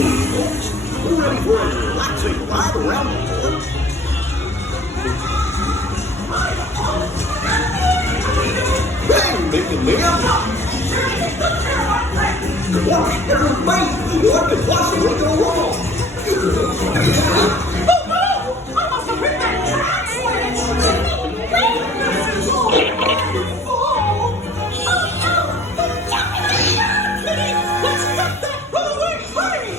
Ready for a relaxing ride around the park? Hey, Mick and Ma'am! Gosh, everybody, what could possibly go wrong? Oh no! I must have hit that track switch! This is all my fault! Minnie, let's get that runaway train!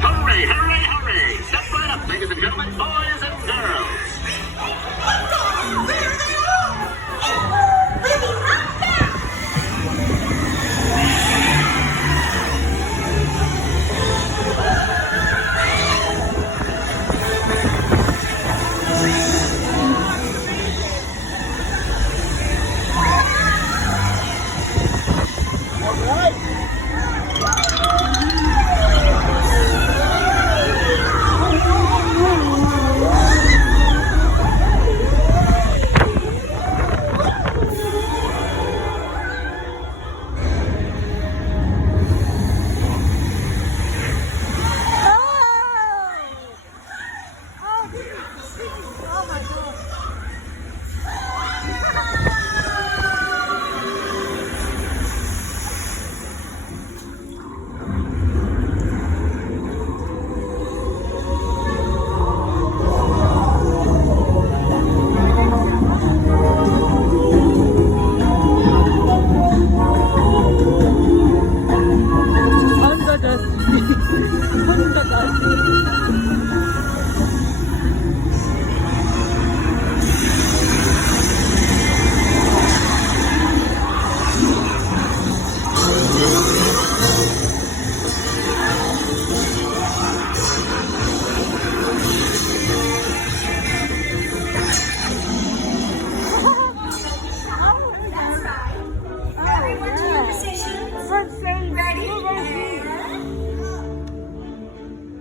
Hurry, hurry, hurry! Step right up, ladies and gentlemen, boys and girls. There they are! Minnie, up there!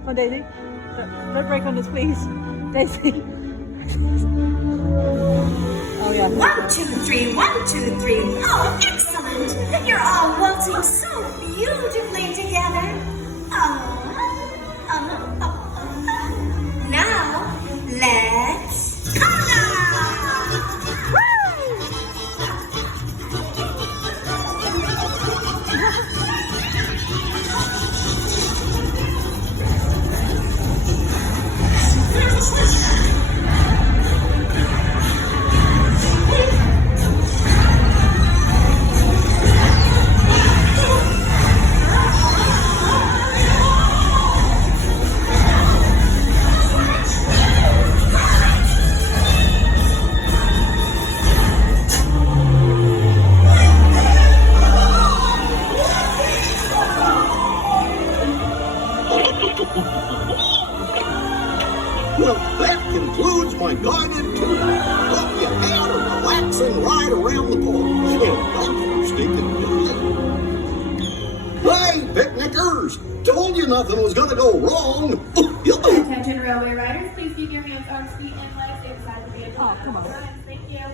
Oh, Daisy, don't break on this, please. Daisy. Oh, yeah. 1, 2, 3, 1, 2, 3. Oh, excellent! You're all waltzing so beautifully together. Now, let's Well, that concludes my guided tour. Hope you had a relaxing ride around the park. And not stinking good. Hey, picnickers! Told you nothing was gonna go wrong. Attention railway riders, please keep your hands, arms, feet, and legs inside the vehicle. Oh, come on. Thank you.